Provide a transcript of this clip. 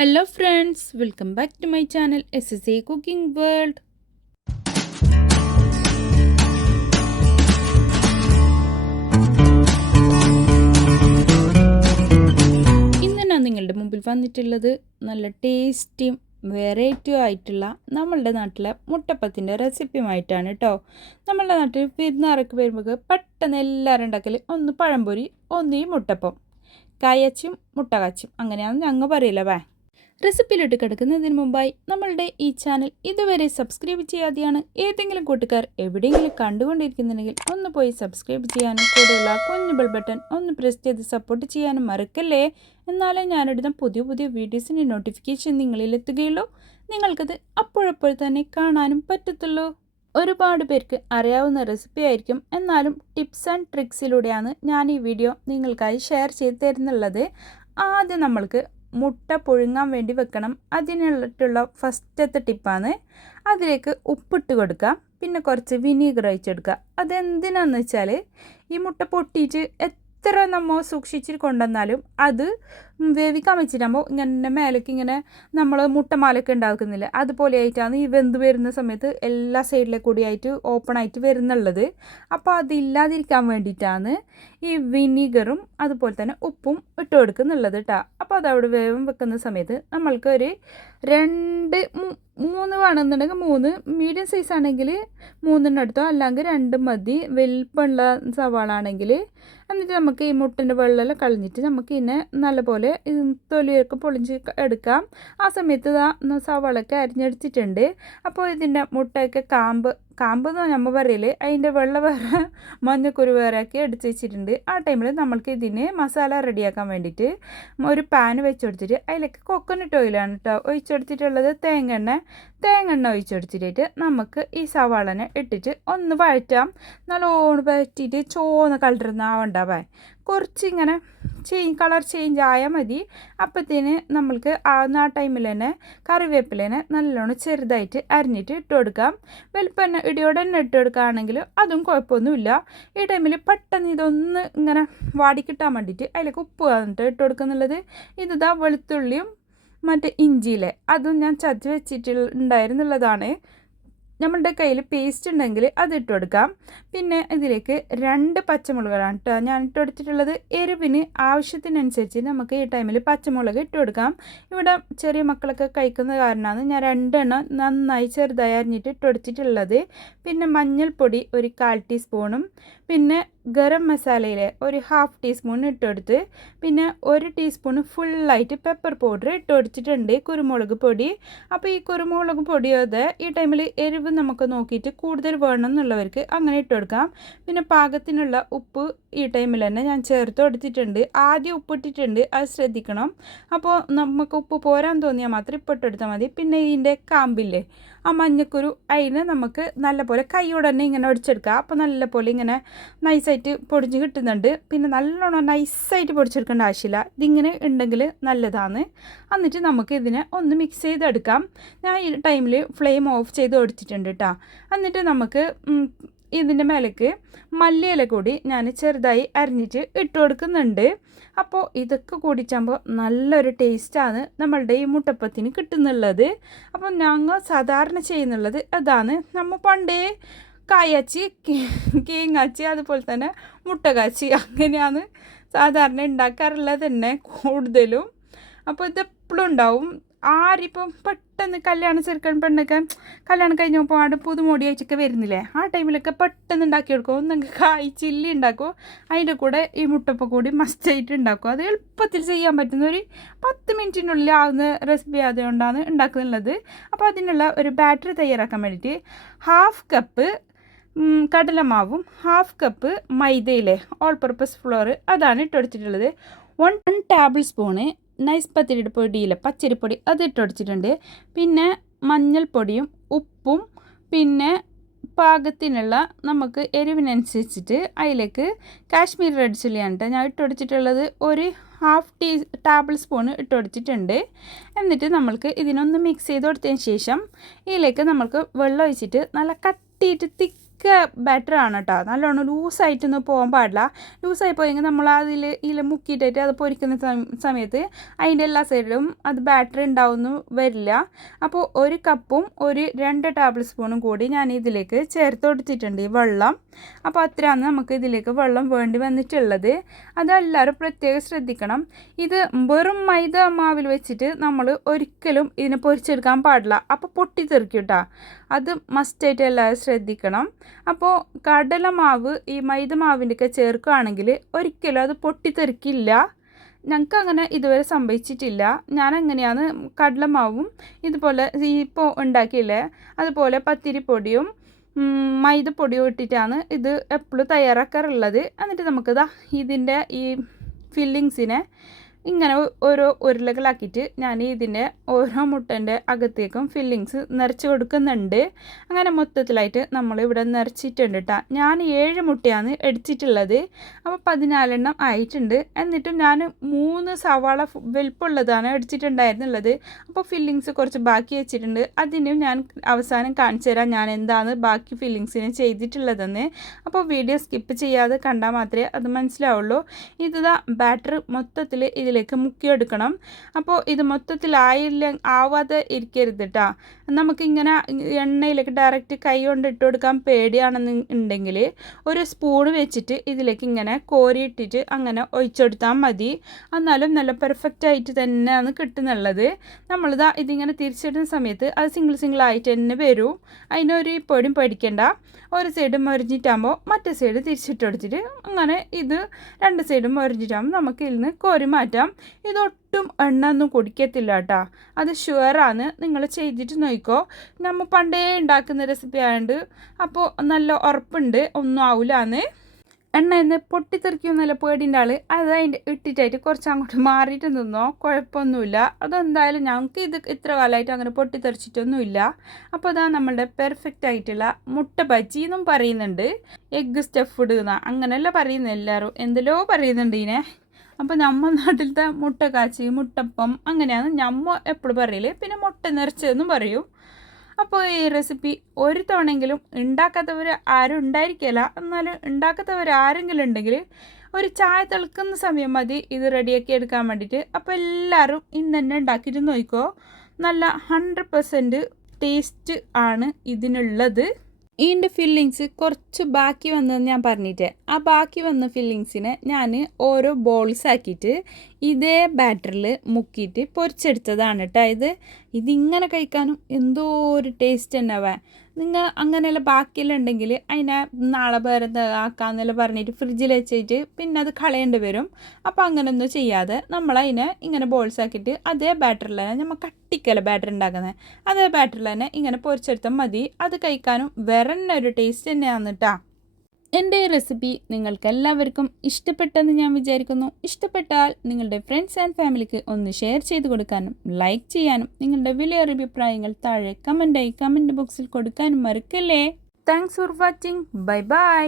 Hello friends, welcome back to my channel SSA Cooking World. ഇന്ന് ഞാൻ നിങ്ങളുടെ മുമ്പിൽ വന്നിട്ടുള്ളത് നല്ല ടേസ്റ്റിയും വെറൈറ്റിയും ആയിട്ടുള്ള നമ്മളുടെ നാട്ടിലെ മുട്ടപ്പത്തിൻ്റെ റെസിപ്പിയുമായിട്ടാണ് കേട്ടോ. നമ്മളുടെ നാട്ടിൽ വിരുന്നാറൊക്കെ വരുമ്പോൾ പെട്ടെന്ന് എല്ലാവരും ഉണ്ടാക്കൽ ഒന്ന് പഴംപൊരി, ഒന്ന് ഈ മുട്ടപ്പം, കായച്ചും മുട്ട കാച്ചും, അങ്ങനെയാണ് ഞങ്ങൾ പറയില്ല. റെസിപ്പിയിലോട്ട് കിടക്കുന്നതിന് മുമ്പായി നമ്മളുടെ ഈ ചാനൽ ഇതുവരെ സബ്സ്ക്രൈബ് ചെയ്യാതെയാണ് ഏതെങ്കിലും കൂട്ടുകാർ എവിടെയെങ്കിലും കണ്ടുകൊണ്ടിരിക്കുന്നുണ്ടെങ്കിൽ ഒന്ന് പോയി സബ്സ്ക്രൈബ് ചെയ്യാനും കൂടെയുള്ള കുഞ്ഞു ബെൽ ബട്ടൺ ഒന്ന് പ്രസ് ചെയ്ത് സപ്പോർട്ട് ചെയ്യാനും മറക്കല്ലേ. എന്നാലേ ഞാനിടുന്ന പുതിയ പുതിയ വീഡിയോസിൻ്റെ നോട്ടിഫിക്കേഷൻ നിങ്ങളിലെത്തുകയുള്ളൂ. നിങ്ങൾക്കത് അപ്പോഴപ്പോൾ തന്നെ കാണാനും പറ്റത്തുള്ളൂ. ഒരുപാട് പേർക്ക് അറിയാവുന്ന റെസിപ്പി ആയിരിക്കും, എന്നാലും ടിപ്സ് ആൻഡ് ട്രിക്സിലൂടെയാണ് ഞാൻ ഈ വീഡിയോ നിങ്ങൾക്കായി ഷെയർ ചെയ്ത് തരുന്നുള്ളത്. ആദ്യം നമ്മൾക്ക് മുട്ട പുഴുങ്ങാൻ വേണ്ടി വെക്കണം. അതിനുള്ള ഫസ്റ്റത്തെ ടിപ്പാണ്. അതിലേക്ക് ഉപ്പിട്ട് കൊടുക്കുക, പിന്നെ കുറച്ച് വിനീഗർ ഒഴിച്ചെടുക്കുക. അതെന്തിനാണെന്ന് വെച്ചാൽ ഈ മുട്ട പൊട്ടിയിട്ട് എത്ര നമ്മൾ സൂക്ഷിച്ചിട്ട് കൊണ്ടുവന്നാലും അത് വേവിക്കാൻ വെച്ചിട്ടാകുമ്പോൾ ഇങ്ങനെ മേലേക്ക് ഇങ്ങനെ നമ്മൾ മുട്ടമാലൊക്കെ ഉണ്ടാക്കുന്നില്ല, അതുപോലെ ആയിട്ടാണ് ഈ വെന്ത് വരുന്ന സമയത്ത് എല്ലാ സൈഡിലെ കൂടിയായിട്ട് ഓപ്പൺ ആയിട്ട് വരുന്നുള്ളത്. അപ്പോൾ അതില്ലാതിരിക്കാൻ വേണ്ടിയിട്ടാണ് ഈ വിനീഗറും അതുപോലെ തന്നെ ഉപ്പും ഇട്ട് കൊടുക്കുന്നുള്ളത് കേട്ടോ. അപ്പോൾ അതവിടെ വേവും വെക്കുന്ന സമയത്ത് നമ്മൾക്ക് ഒരു 3 വേണമെന്നുണ്ടെങ്കിൽ 3, മീഡിയം സൈസ് ആണെങ്കിൽ 3 എടുത്തോ, അല്ലെങ്കിൽ 2 മതി. വലിപ്പമുള്ള സവാള ആണെങ്കിൽ. എന്നിട്ട് നമുക്ക് ഈ മുട്ടൻ്റെ വെള്ളമെല്ലാം കളഞ്ഞിട്ട് നമുക്ക് ഇതിനെ നല്ലപോലെ തൊലിയൊക്കെ പൊളിഞ്ച് എടുക്കാം. ആ സമയത്ത് സവാളയൊക്കെ അരിഞ്ഞെടുത്തിട്ടുണ്ട്. അപ്പോൾ ഇതിൻ്റെ മുട്ടയൊക്കെ കാമ്പ് എന്ന് നമ്മൾ പറയല്, അതിൻ്റെ വെള്ള വേറെ മഞ്ഞക്കുരു വേറെ ആക്കി എടുത്ത് വെച്ചിട്ടുണ്ട്. ആ ടൈമിൽ നമ്മൾക്ക് ഇതിന് മസാല റെഡിയാക്കാൻ വേണ്ടിയിട്ട് ഒരു പാൻ വെച്ച് കൊടുത്തിട്ട് അതിലേക്ക് കോക്കനട്ട് ഓയിലാണ് കേട്ടോ ഒഴിച്ചെടുത്തിട്ടുള്ളത്. തേങ്ങ എണ്ണ ഒഴിച്ചെടുത്തിട്ട് നമുക്ക് ഈ സവാളനെ ഇട്ടിട്ട് ഒന്ന് വഴറ്റാം. നല്ലോണം വഴറ്റിയിട്ട് ചുവന്ന കളറിന്നാവണ്ടാവേ, കുറച്ചിങ്ങനെ കളർ ചേഞ്ച് ആയാൽ മതി. അപ്പത്തേന് നമ്മൾക്ക് ആ ടൈമിൽ തന്നെ കറിവേപ്പിലേനെ നല്ലോണം ചെറുതായിട്ട് അരിഞ്ഞിട്ട് ഇട്ട് കൊടുക്കാം. വെളുപ്പെണ്ണ ഇടിയോടെ തന്നെ ഇട്ട് കൊടുക്കുകയാണെങ്കിൽ അതും കുഴപ്പമൊന്നുമില്ല. ഈ ടൈമിൽ പെട്ടെന്ന് ഇതൊന്ന് ഇങ്ങനെ വാടിക്കിട്ടാൻ വേണ്ടിയിട്ട് അതിലേക്ക് ഉപ്പ് വന്നിട്ട് ഇട്ട് കൊടുക്കുന്നുള്ളത്. ഇതാ വെളുത്തുള്ളിയും മറ്റേ ഇഞ്ചിയിലെ അതും ഞാൻ ചതച്ച് വെച്ചിട്ടുണ്ടായിരുന്നുള്ളതാണ്. നമ്മളുടെ കയ്യിൽ പേസ്റ്റ് ഉണ്ടെങ്കിൽ അത് ഇട്ട് കൊടുക്കാം. പിന്നെ ഇതിലേക്ക് 2 പച്ചമുളകാണ് കേട്ടോ ഞാൻ ഇട്ട് കൊടുത്തിട്ടുള്ളത്. എരിവിന് ആവശ്യത്തിനനുസരിച്ച് നമുക്ക് ഈ ടൈമിൽ പച്ചമുളക് ഇട്ട് കൊടുക്കാം. ഇവിടെ ചെറിയ മക്കളൊക്കെ കഴിക്കുന്ന കാരണമാണ് ഞാൻ 2 എണ്ണം നന്നായി ചെറുതായി അരിഞ്ഞിട്ട് ഇട്ട് കൊടുത്തിട്ടുള്ളത്. പിന്നെ മഞ്ഞൾപ്പൊടി ഒരു 1/4 ടീസ്പൂണും, പിന്നെ ഗരം മസാലയിലെ ഒരു 1/2 ടീസ്പൂൺ ഇട്ട് കൊടുത്ത്, പിന്നെ 1 ടീസ്പൂൺ ഫുള്ളായിട്ട് പെപ്പർ പൗഡർ ഇട്ട് കൊടുത്തിട്ടുണ്ട്, കുരുമുളക് പൊടി. അപ്പോൾ ഈ കുരുമുളക് പൊടിയത് ഈ ടൈമിൽ എരിവ് നമുക്ക് നോക്കിയിട്ട് കൂടുതൽ വേണം എന്നുള്ളവർക്ക് അങ്ങനെ ഇട്ട് കൊടുക്കാം. പിന്നെ പാകത്തിനുള്ള ഉപ്പ് ഈ ടൈമിൽ തന്നെ ഞാൻ ചേർത്ത് കൊടുത്തിട്ടുണ്ട്. ആദ്യം ഉപ്പിട്ടിട്ടുണ്ട്, അത് ശ്രദ്ധിക്കണം. അപ്പോൾ നമുക്ക് ഉപ്പ് പോരാൻ തോന്നിയാൽ മാത്രം ഇപ്പോൾ ഇട്ടെടുത്താൽ മതി. പിന്നെ ഇതിൻ്റെ കാമ്പില്ലേ ആ മഞ്ഞക്കുരു, അതിന് നമുക്ക് നല്ലപോലെ കൈയോടെ തന്നെ ഇങ്ങനെ ഒടിച്ചെടുക്കുക. അപ്പോൾ നല്ലപോലെ ഇങ്ങനെ നൈസായിട്ട് പൊടിഞ്ഞ് കിട്ടുന്നുണ്ട്. പിന്നെ നല്ലോണം നൈസായിട്ട് പൊടിച്ചെടുക്കേണ്ട ആവശ്യമില്ല, ഇതിങ്ങനെ ഉണ്ടെങ്കിൽ നല്ലതാണ്. എന്നിട്ട് നമുക്ക് ഇതിനെ ഒന്ന് മിക്സ് ചെയ്തെടുക്കാം. ഞാൻ ഈ ടൈമിൽ ഫ്ലെയിം ഓഫ് ചെയ്ത് കൊടുത്തിട്ടുണ്ട് കേട്ടോ. എന്നിട്ട് നമുക്ക് ഇതിൻ്റെ മേലേക്ക് മല്ലിയില കൂടി ഞാൻ ചെറുതായി അരിഞ്ഞിട്ട് ഇട്ട് കൊടുക്കുന്നുണ്ട്. അപ്പോൾ ഇതൊക്കെ കൂടിച്ചാകുമ്പോൾ നല്ലൊരു ടേസ്റ്റാണ് നമ്മളുടെ ഈ മുട്ടപ്പത്തിന് കിട്ടുന്നുള്ളത്. അപ്പോൾ ഞങ്ങൾ സാധാരണ ചെയ്യുന്നുള്ളത് അതാണ്. നമ്മൾ പണ്ടേ കായച്ചി, കേങ്ങാച്ചി, അതുപോലെ തന്നെ മുട്ട കാച്ചി, അങ്ങനെയാണ് സാധാരണ ഉണ്ടാക്കാറുള്ളത് തന്നെ കൂടുതലും. അപ്പോൾ ഇതെപ്പോഴും ഉണ്ടാവും. ആരിപ്പം പെട്ടെന്ന് കല്യാണ ചെറുക്കൻ പെണ്ണൊക്കെ കല്യാണം കഴിഞ്ഞപ്പോൾ ആട് പുതുമോടി അയച്ചൊക്കെ വരുന്നില്ലേ, ആ ടൈമിലൊക്കെ പെട്ടെന്ന് ഉണ്ടാക്കിയെടുക്കും. ഒന്നെങ്കിൽ കായ് ചില്ലി ഉണ്ടാക്കും, അതിൻ്റെ കൂടെ ഈ മുട്ടപ്പം കൂടി മസ്റ്റായിട്ട് ഉണ്ടാക്കും. അത് എളുപ്പത്തിൽ ചെയ്യാൻ പറ്റുന്ന ഒരു 10 മിനിറ്റിനുള്ളിൽ ആവുന്ന റെസിപ്പി അതുകൊണ്ടാണ് ഉണ്ടാക്കുന്നുള്ളത്. അപ്പോൾ അതിനുള്ള ഒരു ബാറ്ററി തയ്യാറാക്കാൻ വേണ്ടിയിട്ട് 1/2 കപ്പ് കടലമാവും 1/2 കപ്പ് മൈദയിലെ ഓൾ പർപ്പസ് ഫ്ലോർ അതാണ് ഇട്ട് കൊടുത്തിട്ടുള്ളത്. 1 ടേബിൾ സ്പൂണ് നൈസ് പത്തിരിയുടെ പൊടിയിലെ പച്ചരിപ്പൊടി അത് ഇട്ട് കൊടുത്തിട്ടുണ്ട്. പിന്നെ മഞ്ഞൾപ്പൊടിയും ഉപ്പും, പിന്നെ പാകത്തിനുള്ള നമുക്ക് എരിവിനനുസരിച്ചിട്ട് അതിലേക്ക് കാശ്മീരി റെഡ് ചില്ലിയാണ് ഞാൻ ഇട്ട് കൊടുത്തിട്ടുള്ളത്. ഒരു 1/2 ടേബിൾ സ്പൂൺ ഇട്ട് കൊടുത്തിട്ടുണ്ട്. എന്നിട്ട് നമ്മൾക്ക് ഇതിനൊന്ന് മിക്സ് ചെയ്ത് കൊടുത്തതിന് ശേഷം ഇതിലേക്ക് നമ്മൾക്ക് വെള്ളം ഒഴിച്ചിട്ട് നല്ല കട്ടിയിട്ട് തിക്ക് ബാറ്റർ ആണ് കേട്ടോ. നല്ലോണം ലൂസായിട്ടൊന്നും പോകാൻ പാടില്ല. ലൂസായി പോയെങ്കിൽ നമ്മൾ ഇതിൽ മുക്കിയിട്ടിട്ട് അത് പൊരിക്കുന്ന സമയത്ത് അതിൻ്റെ എല്ലാ സൈഡിലും അത് ബാറ്റർ ഉണ്ടാവുന്നു വരില്ല. അപ്പോൾ 1 കപ്പും 2 ടേബിൾ സ്പൂണും കൂടി ഞാൻ ഇതിലേക്ക് ചേർത്ത് കൊടുത്തിട്ടുണ്ട് ഈ വെള്ളം. അപ്പോൾ അത്രയാണ് നമുക്ക് ഇതിലേക്ക് വെള്ളം വേണ്ടി വന്നിട്ടുള്ളത്. അതെല്ലാവരും പ്രത്യേകം ശ്രദ്ധിക്കണം. ഇത് വെറും മൈദ മാവിൽ വെച്ചിട്ട് നമ്മൾ ഒരിക്കലും ഇതിനെ പൊരിച്ചെടുക്കാൻ പാടില്ല. അപ്പോൾ പൊട്ടിത്തെറിക്കും കേട്ടോ. അത് മസ്റ്റായിട്ട് എല്ലാവരും ശ്രദ്ധിക്കണം. അപ്പോൾ കടലമാവ് ഈ മൈദ മാവിൻ്റെയൊക്കെ ചേർക്കുകയാണെങ്കിൽ ഒരിക്കലും അത് പൊട്ടിത്തെറിക്കില്ല. ഞങ്ങൾക്ക് അങ്ങനെ ഇതുവരെ സംഭവിച്ചിട്ടില്ല. ഞാൻ എങ്ങനെയാണ് കടലമാവും ഇതുപോലെ ഇപ്പോൾ ഉണ്ടാക്കിയില്ലേ അതുപോലെ പത്തിരിപ്പൊടിയും മൈദപ്പൊടിയും ഇട്ടിട്ടാണ് ഇത് എപ്പോഴും തയ്യാറാക്കാറുള്ളത്. എന്നിട്ട് നമുക്കിതാ ഇതിൻ്റെ ഈ ഫില്ലിങ്സിനെ ഇങ്ങനെ ഓരോ ഉരുളകളാക്കിയിട്ട് ഞാൻ ഇതിൻ്റെ ഓരോ മുട്ടൻ്റെ അകത്തേക്കും ഫില്ലിങ്സ് നിറച്ച് കൊടുക്കുന്നുണ്ട്. അങ്ങനെ മൊത്തത്തിലായിട്ട് നമ്മളിവിടെ നിറച്ചിട്ടുണ്ട് കേട്ടോ. ഞാൻ 7 മുട്ടയാണ് എടുത്തിട്ടുള്ളത്. അപ്പോൾ 14 ആയിട്ടുണ്ട്. എന്നിട്ടും ഞാൻ 3 സവാള വലുപ്പമുള്ളതാണ് എടുത്തിട്ടുണ്ടായിരുന്നുള്ളത്. അപ്പോൾ ഫില്ലിങ്സ് കുറച്ച് ബാക്കി വെച്ചിട്ടുണ്ട്. അതിനും ഞാൻ അവസാനം കാണിച്ചു തരാം ഞാൻ എന്താണ് ബാക്കി ഫില്ലിങ്സിന് ചെയ്തിട്ടുള്ളതെന്ന്. അപ്പോൾ വീഡിയോ സ്കിപ്പ് ചെയ്യാതെ കണ്ടാൽ മാത്രമേ അത് മനസ്സിലാവുള്ളൂ. ഇതാ ബാറ്റർ മൊത്തത്തിൽ ഇതിലേക്ക് മുക്കിയെടുക്കണം. അപ്പോൾ ഇത് ആവാതെ ഇരിക്കരുത് കേട്ടോ. നമുക്കിങ്ങനെ എണ്ണയിലേക്ക് ഡയറക്റ്റ് കൈ കൊണ്ട് ഇട്ട് കൊടുക്കാൻ പേടിയാണെന്നുണ്ടെങ്കിൽ ഒരു സ്പൂൺ വെച്ചിട്ട് ഇതിലേക്ക് ഇങ്ങനെ കോരിയിട്ടിട്ട് അങ്ങനെ ഒഴിച്ചെടുത്താൽ മതി. എന്നാലും നല്ല പെർഫെക്റ്റ് ആയിട്ട് തന്നെയാണ് കിട്ടുന്നുള്ളത്. നമ്മളിതാ ഇതിങ്ങനെ തിരിച്ചിടുന്ന സമയത്ത് അത് സിംഗിൾ ആയിട്ട് തന്നെ വരും. അതിനൊരു പൊടിയും പേടിക്കേണ്ട. ഒരു സൈഡ് മൊരിഞ്ഞിട്ടാകുമ്പോൾ മറ്റേ സൈഡ് തിരിച്ചിട്ട് കൊടുത്തിട്ട് അങ്ങനെ ഇത് 2 സൈഡും മൊരിഞ്ഞിട്ടാകുമ്പോൾ നമുക്ക് ഇതിന് കോരി മാറ്റാം. ഇതൊട്ടും എണ്ണ ഒന്നും കുടിക്കത്തില്ല കേട്ടോ. അത് ഷുവറാണ്. നിങ്ങൾ ചെയ്തിട്ട് നോക്കിക്കോ. നമ്മൾ പണ്ടേ ഉണ്ടാക്കുന്ന റെസിപ്പി ആയതുകൊണ്ട് അപ്പോൾ നല്ല ഉറപ്പുണ്ട് ഒന്നും ആവില്ലാന്ന്. എണ്ണയിൽ പൊട്ടിത്തെറിക്കുമെന്നല്ല പേടിൻ്റെ ആൾ അത് അതിൻ്റെ ഇട്ടിട്ടായിട്ട് കുറച്ച് അങ്ങോട്ട് മാറിയിട്ട് നിന്നോ കുഴപ്പമൊന്നുമില്ല. അതെന്തായാലും ഞങ്ങൾക്ക് ഇത് ഇത്ര കാലമായിട്ട് അങ്ങനെ പൊട്ടിത്തെറിച്ചിട്ടൊന്നുമില്ല. അപ്പോൾ അതാ നമ്മളുടെ പെർഫെക്റ്റ് ആയിട്ടുള്ള മുട്ട ബജി എന്നും പറയുന്നുണ്ട്. എഗ്ഗ് സ്റ്റഫ്ഡ് എന്നാ അങ്ങനെയല്ല പറയുന്നത്. എല്ലാവരും എന്തെല്ലോ പറയുന്നുണ്ട് ഇതിനെ. അപ്പോൾ നമ്മൾ നാട്ടിലത്തെ മുട്ട കാച്ചി മുട്ടപ്പം അങ്ങനെയാണ് നമ്മൾ എപ്പോഴും പറയല്. പിന്നെ മുട്ട നിറച്ചതെന്നും പറയും. അപ്പോൾ ഈ റെസിപ്പി ഒരു തവണയെങ്കിലും ഉണ്ടാക്കാത്തവർ ആരും ഉണ്ടായിരിക്കില്ല. എന്നാലും ഉണ്ടാക്കാത്തവർ ആരെങ്കിലും ഉണ്ടെങ്കിൽ ഒരു ചായ തിളക്കുന്ന സമയം മതി ഇത് റെഡിയാക്കി എടുക്കാൻ വേണ്ടിയിട്ട്. അപ്പോൾ എല്ലാവരും ഇന്ന് തന്നെ ഉണ്ടാക്കിയിട്ട് നോക്കിക്കോ. നല്ല 100% ടേസ്റ്റ് ആണ് ഇതിനുള്ളത്. ഇതിൻ്റെ ഫില്ലിങ്സ് കുറച്ച് ബാക്കി വന്നതെന്ന് ഞാൻ പറഞ്ഞിട്ട് ആ ബാക്കി വന്ന ഫില്ലിങ്സിനെ ഞാൻ ഓരോ ബോൾസ് ആക്കിയിട്ട് ഇതേ ബാറ്ററിൽ മുക്കിയിട്ട് പൊരിച്ചെടുത്തതാണ് കേട്ടോ. ഇതിങ്ങനെ കഴിക്കാനും എന്തോ ഒരു ടേസ്റ്റ് തന്നെ. നിങ്ങൾ അങ്ങനെയുള്ള ബാക്കിയെല്ലാം ഉണ്ടെങ്കിൽ അതിനെ നാളെ വേറെ ആക്കാമെന്നെല്ലാം പറഞ്ഞിട്ട് ഫ്രിഡ്ജിൽ വെച്ചിട്ട് പിന്നെ അത് കളയേണ്ടി വരും. അപ്പോൾ അങ്ങനെയൊന്നും ചെയ്യാതെ നമ്മളതിനെ ഇങ്ങനെ ബോൾസ് ആക്കിയിട്ട് അതേ ബാറ്ററിൽ തന്നെ നമ്മൾ കട്ടിക്കല്ല ബാറ്റർ ഉണ്ടാക്കുന്നത് അതേ ബാറ്ററിൽ തന്നെ ഇങ്ങനെ പൊരിച്ചെടുത്താൽ മതി. അത് കഴിക്കാനും വേറെ തന്നെ ഒരു ടേസ്റ്റ് തന്നെയാണ് കേട്ടോ. എൻ്റെ ഈ റെസിപ്പി നിങ്ങൾക്ക് എല്ലാവർക്കും ഇഷ്ടപ്പെട്ടെന്ന് ഞാൻ വിചാരിക്കുന്നു. ഇഷ്ടപ്പെട്ടാൽ നിങ്ങളുടെ ഫ്രണ്ട്സ് ആൻഡ് ഫാമിലിക്ക് ഒന്ന് ഷെയർ ചെയ്ത് കൊടുക്കാനും ലൈക്ക് ചെയ്യാനും നിങ്ങളുടെ വിലയേറിയ അഭിപ്രായങ്ങൾ താഴെ കമൻറ്റ് ബോക്സിൽ കൊടുക്കാനും മറക്കല്ലേ. Thanks for watching. Bye bye.